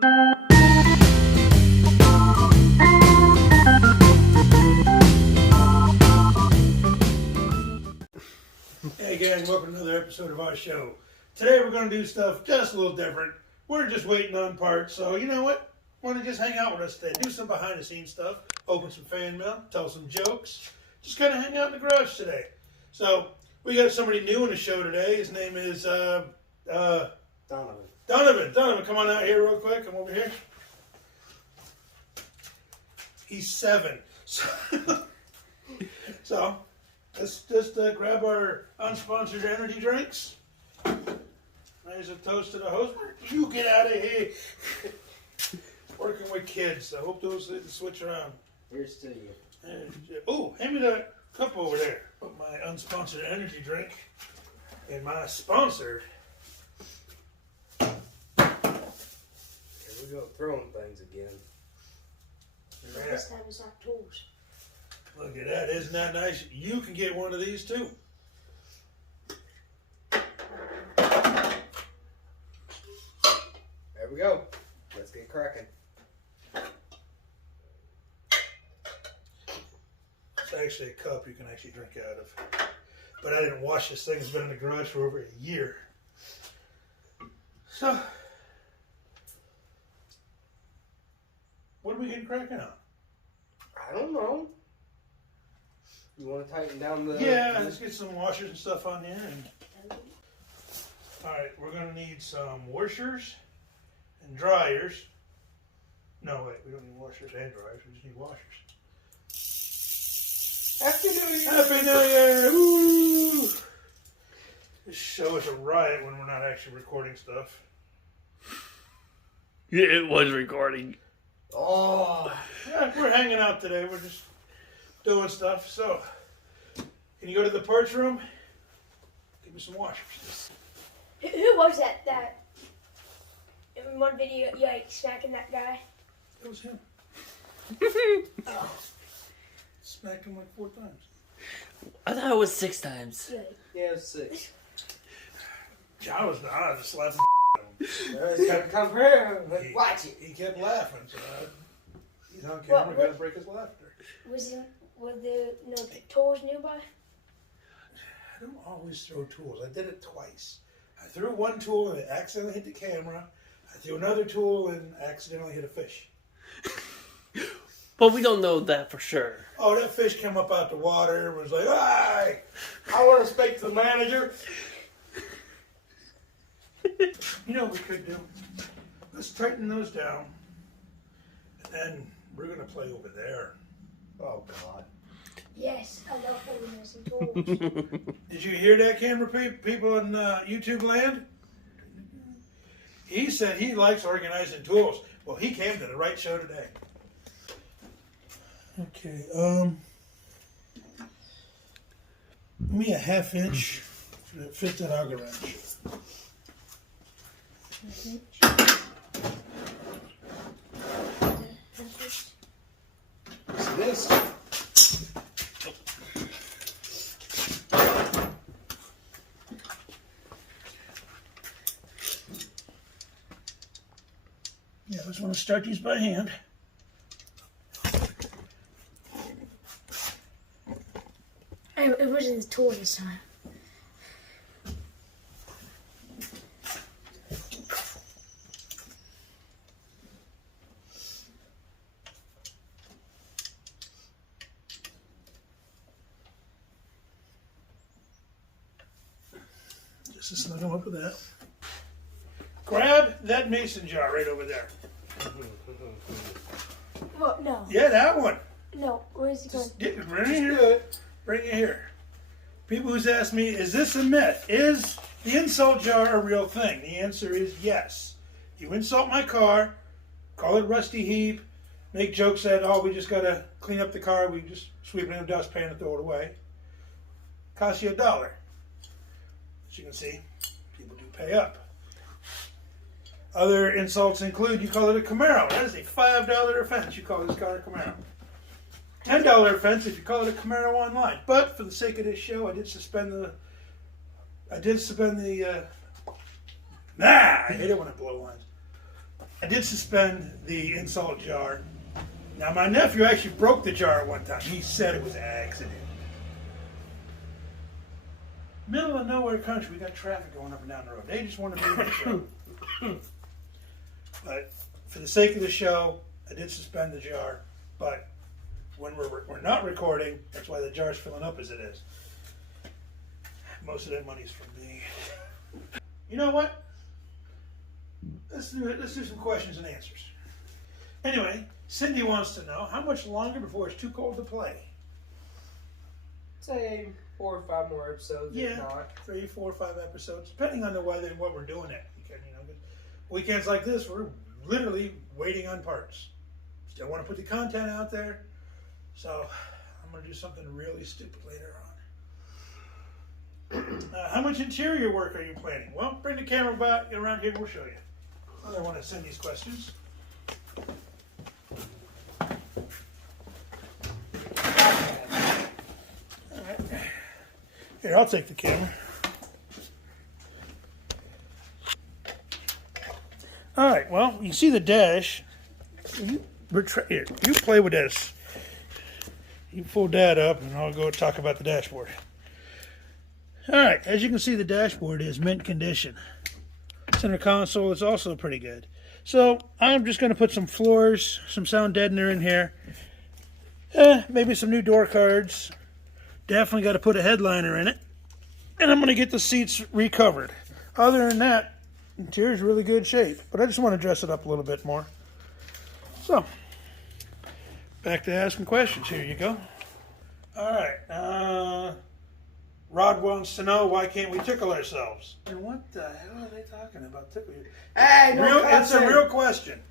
Hey gang, welcome to another episode of our show. Today we're going to do stuff just a little different. We're just waiting on parts, so you know what? Why don't you just hang out with us today? Do some behind the scenes stuff, open some fan mail, tell some jokes. Just kind of hang out in the garage today. So, we got somebody new in the show today. His name is Donovan. Donovan, come on out here real quick. Come over here. He's 7. So let's just grab our unsponsored energy drinks. Raise a toast to the host. You get out of here. Working with kids. I hope those didn't switch around. Here's to you. Oh, hand me that cup over there. Put my unsponsored energy drink in my sponsored. Here we go, throwing things again. This time it's not tools. Look at that. Isn't that nice? You can get one of these too. There we go. Let's get cracking. It's actually a cup you can actually drink out of. But I didn't wash this thing. It's been in the garage for over a year. So, what are we getting cracking on? I don't know. You want to tighten down the... Yeah, let's get some washers and stuff on here. Alright, we're going to need some washers and dryers. No, wait, we don't need washers and dryers. We just need washers. Happy New Year! Happy New Year! Woo! This show is a riot when we're not actually recording stuff. Yeah, it was recording. Oh! Yeah, we're hanging out today. We're just doing stuff. So, can you go to the parts room? Give me some washers. Who was that in one video, you like smacking that guy? It was him. Oh. Smacked him like 4 times. I thought it was 6 times. Yeah, 6. I was just laughing. Come here. Watch it. He kept laughing. So he's on camera. Got to break his laughter. Were there no tools nearby? I don't always throw tools. I did it twice. I threw one tool and it accidentally hit the camera. I threw another tool and accidentally hit a fish. But we don't know that for sure. Oh, that fish came up out the water and was like, "Hi, I want to speak to the manager." You know what we could do? Let's tighten those down. And then we're going to play over there. Oh, God. Yes, I love organizing tools. Did you hear that, camera people in YouTube land? He said he likes organizing tools. Well, he came to the right show today. Okay, give me a 1/2 inch to fit that auger wrench. What's this? Yeah, I just want to start these by hand. It wasn't the tool this time. Just to snug them up with that. Grab that mason jar right over there. Well, no. Yeah, that one. No, where's it going? Just bring it here. Bring it here. People who's asked me, is this a myth? Is the insult jar a real thing? The answer is yes. You insult my car, call it Rusty Heap, make jokes that, oh, we just got to clean up the car, we just sweep it in a dustpan and throw it away. Costs you $1. As you can see, people do pay up. Other insults include, you call it a Camaro. That is a $5 offense. You call this car a Camaro. $10 offense if you call it a Camaro online. But for the sake of this show, I did suspend the. I hate it when I blow lines. I did suspend the insult jar. Now, my nephew actually broke the jar at one time. He said it was an accident. Middle of nowhere country, we got traffic going up and down the road. They just want to be in the show. But for the sake of the show, I did suspend the jar. But when we're not recording, that's why the jar's filling up as it is. Most of that money's from me. You know what? Let's do some questions and answers. Anyway, Cindy wants to know how much longer before it's too cold to play. Say 4 or 5 more episodes. Yeah, If not. 3, 4, 5 episodes, depending on the weather and what we're doing it. Weekends like this, we're literally waiting on parts. Still want to put the content out there, so I'm going to do something really stupid later on. How much interior work are you planning? Well, bring the camera back around here and we'll show you. Another one of Cindy's questions. All right. Here, I'll take the camera. All right, well, you see the dash. Here, you play with this. You pull that up and I'll go talk about the dashboard. All right, as you can see, the dashboard is mint condition. Center console is also pretty good. So I'm just going to put some floors, some sound deadener in here. Maybe some new door cards. Definitely got to put a headliner in it. And I'm going to get the seats recovered. Other than that, interior's really good shape, but I just want to dress it up a little bit more. So, back to asking questions. Here you go. All right. Rod wants to know, why can't we tickle ourselves? And what the hell are they talking about tickling? Hey, no It's a real question.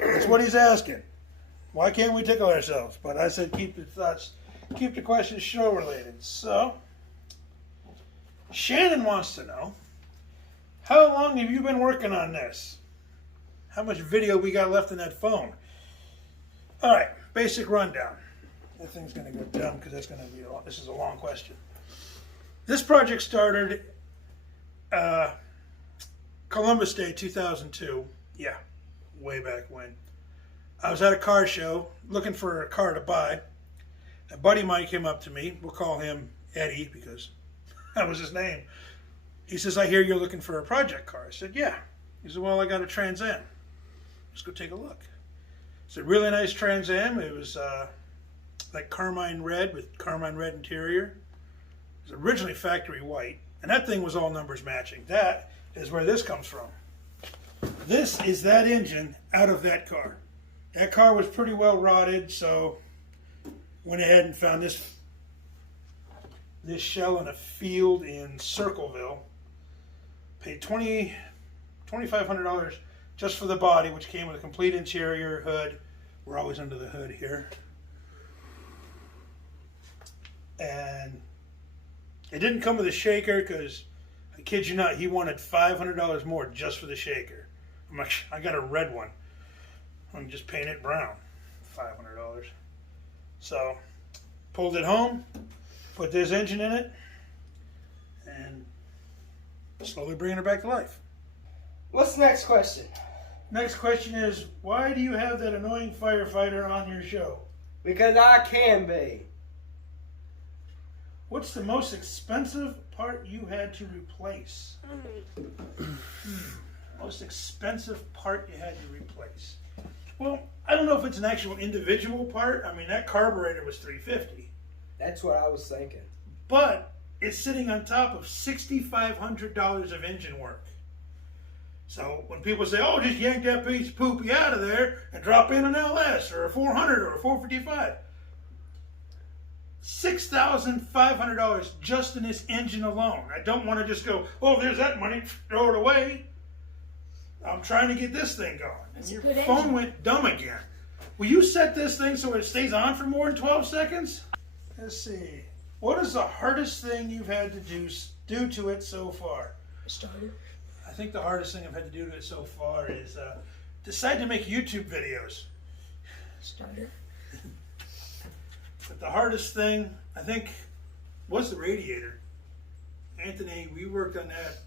That's what he's asking. Why can't we tickle ourselves? But I said keep the questions show related. So, Shannon wants to know, how long have you been working on this? How much video we got left in that phone? All right, basic rundown. That thing's going to go dumb because this is a long question. This project started Columbus Day 2002. Yeah, way back when. I was at a car show looking for a car to buy. A buddy of mine came up to me. We'll call him Eddie because that was his name. He says, I hear you're looking for a project car. I said, yeah. He said, well, I got a Trans Am. Let's go take a look. It's a really nice Trans Am. It was like carmine red with carmine red interior. It was originally factory white. And that thing was all numbers matching. That is where this comes from. This is that engine out of that car. That car was pretty well rotted, so went ahead and found this shell in a field in Circleville. Paid $2,500 just for the body, which came with a complete interior hood. We're always under the hood here. And it didn't come with a shaker because, I kid you not, he wanted $500 more just for the shaker. I'm like, I got a red one. I'm just paint it brown. $500. So, pulled it home, put this engine in it, and slowly bringing her back to life. What's the next question? Next question is, why do you have that annoying firefighter on your show? Because I can be. What's the most expensive part you had to replace? Most expensive part you had to replace. Well, I don't know if it's an actual individual part. I mean, that carburetor was $350. That's what I was thinking. But it's sitting on top of $6,500 of engine work. So when people say, oh, just yank that piece of poopy out of there and drop in an LS or a 400 or a 455. $6,500 just in this engine alone. I don't want to just go, oh, there's that money, throw it away. I'm trying to get this thing going. And your phone went dumb again. Will you set this thing so it stays on for more than 12 seconds? Let's see. What is the hardest thing you've had to do to it so far? Starter. I think the hardest thing I've had to do to it so far is decide to make YouTube videos. Starter. But the hardest thing, I think, was the radiator. Anthony, we worked on that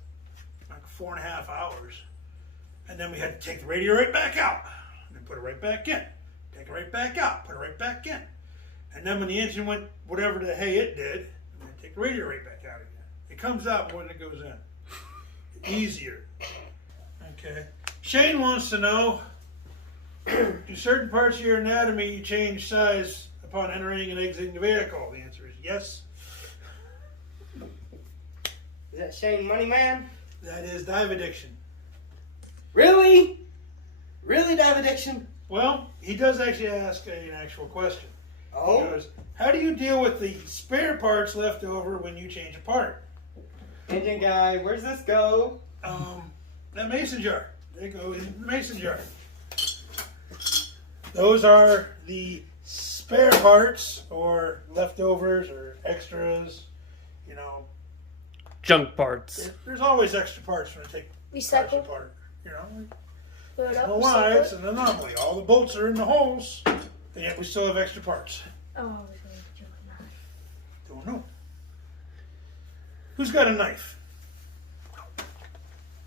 like 4.5 hours. And then we had to take the radio right back out. And then put it right back in. Take it right back out. Put it right back in. And then when the engine went whatever the hey it did, we had to take the radio right back out again. It comes out more than it goes in. Easier. Okay. Shane wants to know, do certain parts of your anatomy change size upon entering and exiting the vehicle? The answer is yes. Is that Shane Moneyman? That is dive addiction. Really? Really, dive addiction? Well, he does actually ask an actual question. He Oh? goes, how do you deal with the spare parts left over when you change a part? Engine guy, where's this go? That mason jar. They go in the mason jar. Those are the spare parts or leftovers or extras. You know, Junk parts. there's always extra parts when I take parts Recycle. apart. You know, Throw it I up. don't know why recycle it's it. an anomaly. All the bolts are in the holes, and yet we still have extra parts. Oh, I was going to joke now. Don't know. Who's got a knife?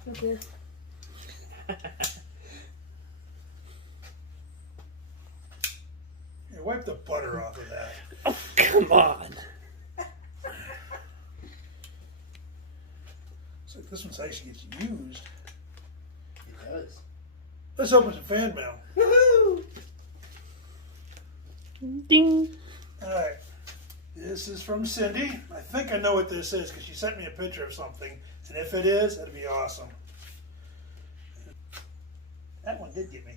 Okay. Here, wipe the butter off of that. Oh, come on. It's like this one's actually gets used. It does. Let's open some fan mail. Woohoo! Ding. All right. This is from Cindy. I think I know what this is because she sent me a picture of something. And if it is, that'd be awesome. That one did get me.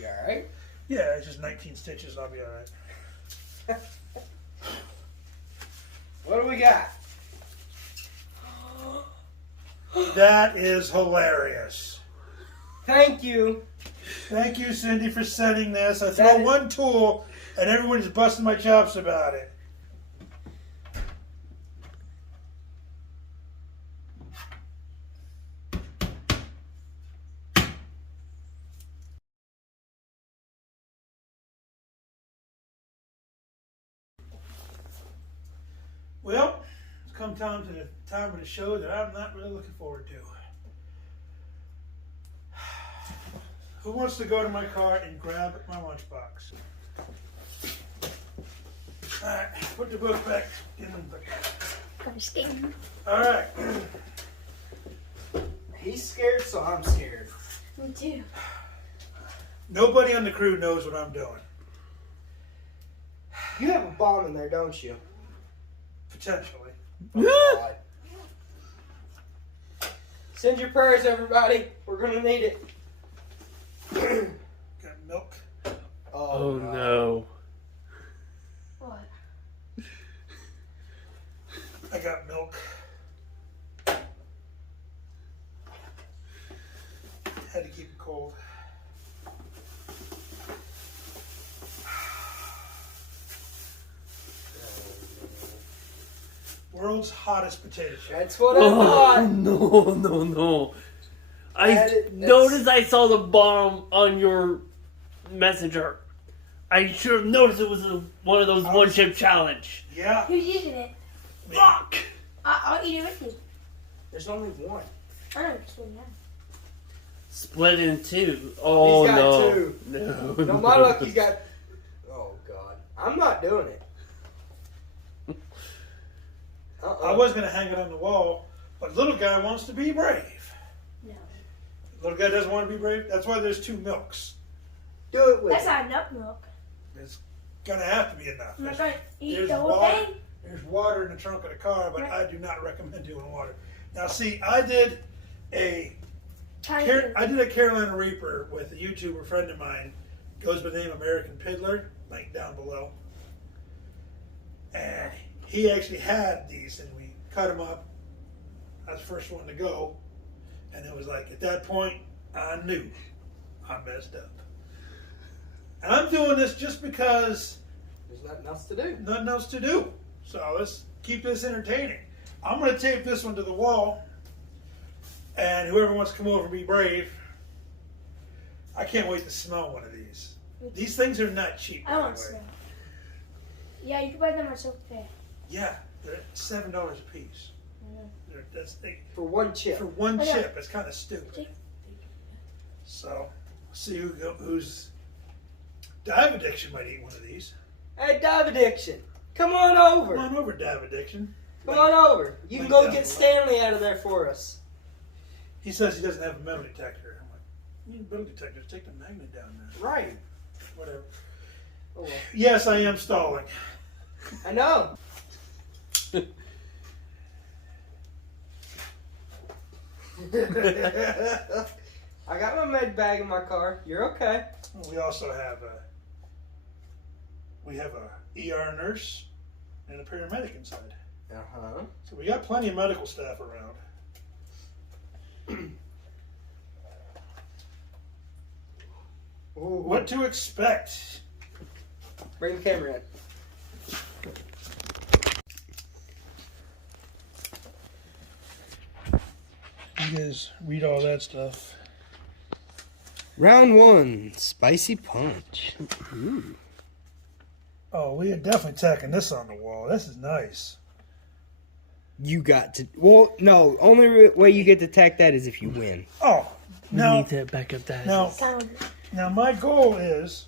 You alright? Yeah, it's just 19 stitches. I'll be all right. What do we got? That is hilarious. Thank you. Thank you, Cindy, for sending this. I throw That is- one tool, and everybody's busting my chops about it. Well, it's come time to the time of the show that I'm not really looking forward to. Who wants to go to my car and grab my lunchbox? Alright, put the book back in the book. I'm scared. Alright, He's scared, so I'm scared. Me too. nobody on the crew knows what I'm doing. You have a bomb in there, don't you? Potentially. God. Send your prayers, everybody. We're gonna need it. Got milk. Oh no. What? I got milk. Had to keep it cold. World's hottest potato chip. That's what I Oh thought. no. I noticed I saw the bomb on your messenger. I should have noticed it was one of those one chip challenge. Yeah. Who's using it? Fuck! I'll eat it with you. There's only one. I know which one now. Split in two. Oh He's got no. two. No. No, my luck, he's got. Oh God, I'm not doing it. I was going to hang it on the wall, but little guy wants to be brave. No. Little guy doesn't want to be brave. That's why there's two milks. Do it with That's it. not enough milk. There's going to have to be enough. I'm not There's, going to eat there's the whole water. thing. There's water in the trunk of the car, but Right. I do not recommend doing water. Now, see, I did a Carolina Reaper with a YouTuber friend of mine, goes by the name American Piddler, link down below. And he actually had these, and we cut them up. I was the first one to go, and it was like at that point I knew I messed up. And I'm doing this just because There's nothing else to do. nothing else to do. So let's keep this entertaining. I'm going to tape this one to the wall, and whoever wants to come over and be brave, I can't wait to smell one of these. These things are not cheap, I by want the to way. smell. Yeah, you can buy them on Silk Fair. Yeah, they're $7 a piece. Yeah. That's For one chip. for one Oh, yeah. chip. It's kind of stupid. Take- So, see who's dive addiction might eat one of these. Hey, dive addiction. Come on over. Come on over, dive addiction. Come on over. You can go get Stanley out of there for us. He says he doesn't have a metal detector. I'm like, you need a metal detector. Take the magnet down there. Right. Whatever. Oh, well. Yes, I am stalling. I know. I got my med bag in my car. You're okay. We also have a ER nurse and a paramedic inside. Uh-huh. So we got plenty of medical staff around. Ooh. What to expect? Bring the camera in. You guys read all that stuff. Round 1, spicy punch. Oh, we are definitely tacking this on the wall. This is nice. You got to. Well, no. Only way you get to tack that is if you win. Oh, We now, need to back up that. now my goal is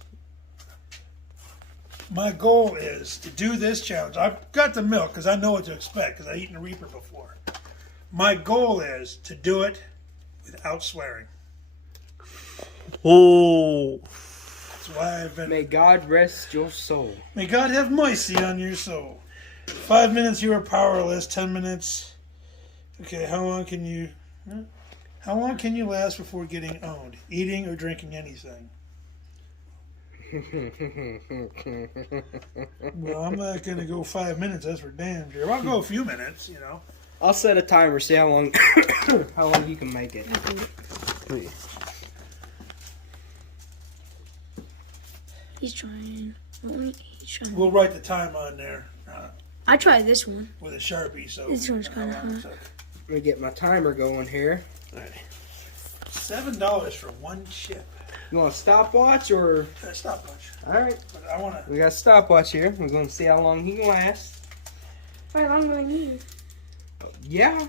to do this challenge. I've got the milk because I know what to expect because I've eaten a Reaper before. My goal is to do it without swearing. Oh. That's why I've been. May God rest your soul. May God have mercy on your soul. 5 minutes you are powerless. 10 minutes. Okay, how long can you last before getting owned? Eating or drinking anything? Well, I'm not gonna go 5 minutes. That's for damn sure. I'll go a few minutes. You know. I'll set a timer. See how long you can make it. He's trying. He's trying. We'll write the time on there I tried this one. with a Sharpie. So This one's kinda hard. Let me get my timer going here. $7 for one chip. You want a stopwatch or? Stopwatch. All right. But I want to. We got a stopwatch here. We're going to see how long he can last. How long do I need? Yeah.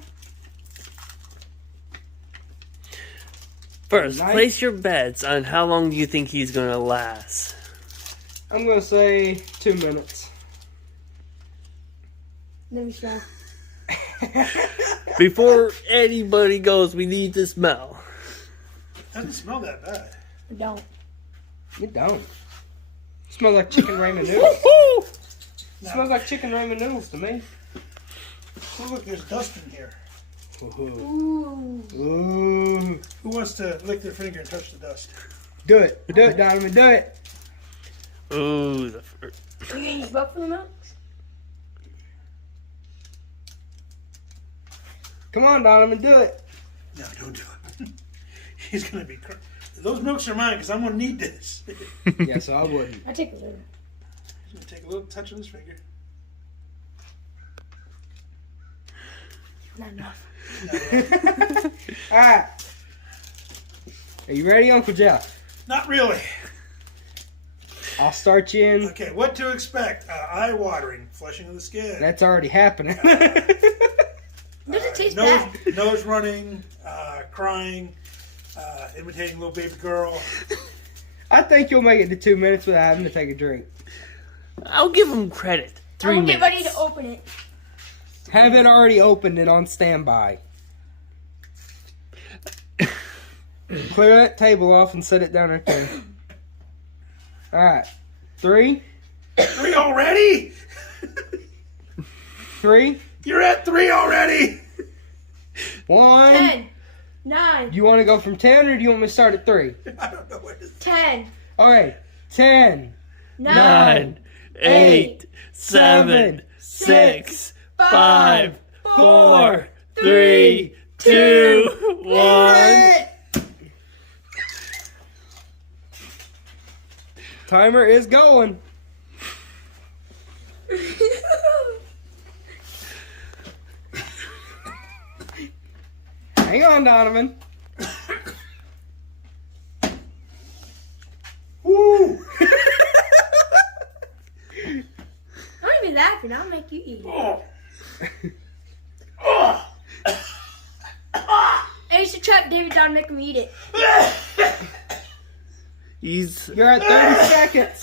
First, Nice. place your bets on how long do you think he's going to last. I'm going to say 2 minutes. Let me smell. Before anybody goes, we need to smell. Doesn't smell that bad. I don't. You don't. Smells like chicken ramen noodles. Woo-hoo! Smells like chicken ramen noodles to me. Oh, look, there's dust in here. Ooh. Ooh. Ooh. Who wants to lick their finger and touch the dust? Do it. Do it, Donovan. Do it. Ooh, Are you gonna use both of them out? Come on, Donovan. Do it. No, don't do it. He's gonna be. Those milks are mine because I'm gonna need this. Yes, I wouldn't. I take a little. He's gonna take a little touch of his finger. Not enough. All right. Are you ready, Uncle Jeff? Not really. I'll start you in. Okay, what to expect? Eye-watering, flushing of the skin. That's already happening. Does it taste nose, bad? nose running, crying, imitating a little baby girl. I think you'll make it to 2 minutes without having to take a drink. I'll give him credit. 3 I'm minutes. gonna get ready to open it. Have it already opened and on standby. Clear that table off and set it down right there. Alright. 3. 3 already? 3. You're at 3 already. 1. 10, 9, Do you want to go from 10 or do you want me to start at 3? I don't know what it is. 10, Alright. 10. 9, 8, 7, 6, 5, 4, 3, 2, 1. Timer is going. Hang on, Donovan. Woo! Don't even laugh and I'll make you eat it. Oh. Oh. I used to trap David down and make him eat it. You're at 30 seconds.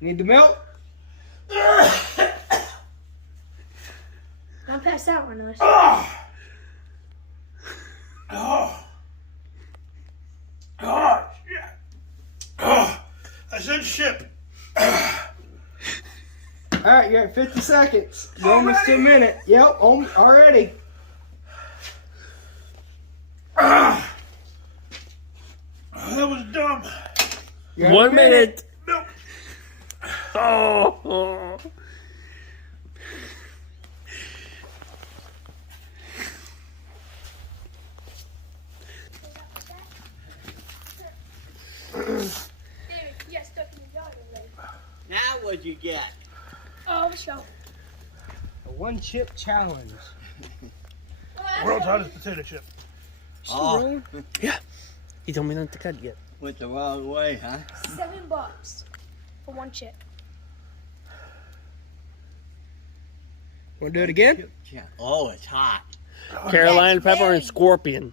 Need the milk? I'm past that one, Us. Oh! Oh! Oh, shit. Oh, I said ship. Alright, you're at 50 seconds. You're almost to a minute. Yep, already. That was dumb. You're at 1 minute. Milk. Oh. Yes, stuck in the yard already. Now what'd you get? Oh, so. A one-chip challenge. World's hottest potato chip. Oh, He told me not to cut yet. went the wrong way, huh? $7 for one chip. Want to do it again? Oh, it's hot. Carolina That's pepper and big. scorpion.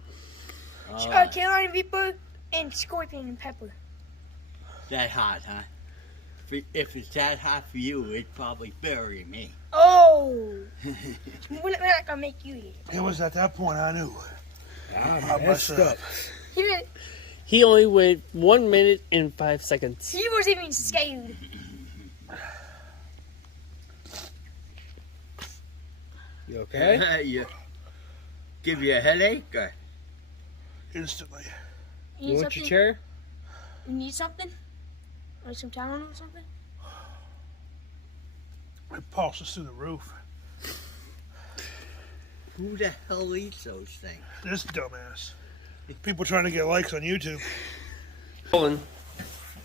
Oh, Carolina Reaper and scorpion and pepper. that hot, huh? If it's that hot for you, it'd probably bury me. Oh! We're not gonna make you eat It was at that point I knew. I messed up. it. He only went 1 minute and 5 seconds. He was even scared. You okay? You give you a headache? Or? Instantly. You want your chair? You need something? Or some Tylenol or something? It pulses through the roof. Who the hell eats those things? This dumbass. People trying to get likes on YouTube. Colin.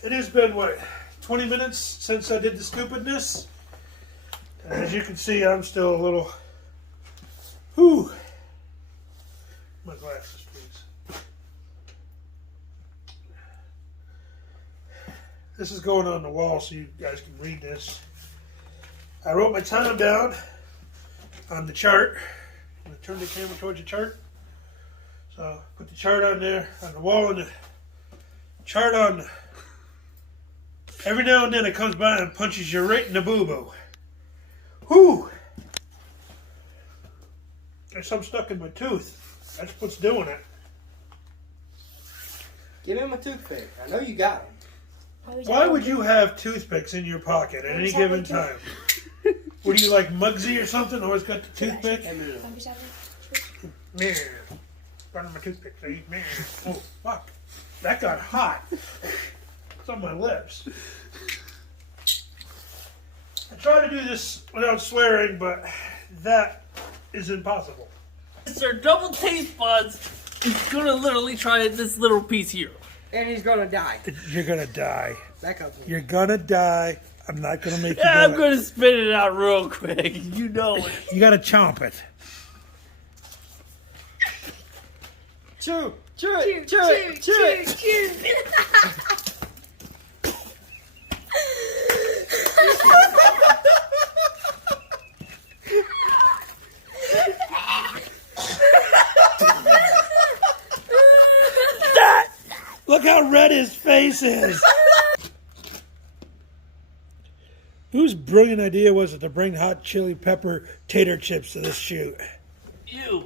It has been, what, 20 minutes since I did the stupidness? And as you can see, I'm still a little... Whew. My glasses, please. This is going on the wall so you guys can read this. I wrote my time down on the chart. I'm going to turn the camera towards the chart. So put the chart on there, on the wall, and the chart on. Every now and then it comes by and punches you right in the boo-boo. Whew! There's some stuck in my tooth. That's what's doing it. Give him a toothpick. I know you got him. Why would you have toothpicks in your pocket at any given time? What are you, like Muggsy or something? Always got the toothpick? Man. Burning my toothpick, see? Man. Oh, fuck. That got hot. It's on my lips. I try to do this without swearing, but that is impossible. Mr. Double Taste Buds is gonna literally try this little piece here. And he's gonna die. You're gonna die. Back up. You're gonna die. I'm not gonna make you Yeah, I'm do it. gonna spit it out real quick. You know it. You gotta chomp it. Chew. Look how red his face is. Whose brilliant idea was it to bring hot chili pepper tater chips to this shoot? You.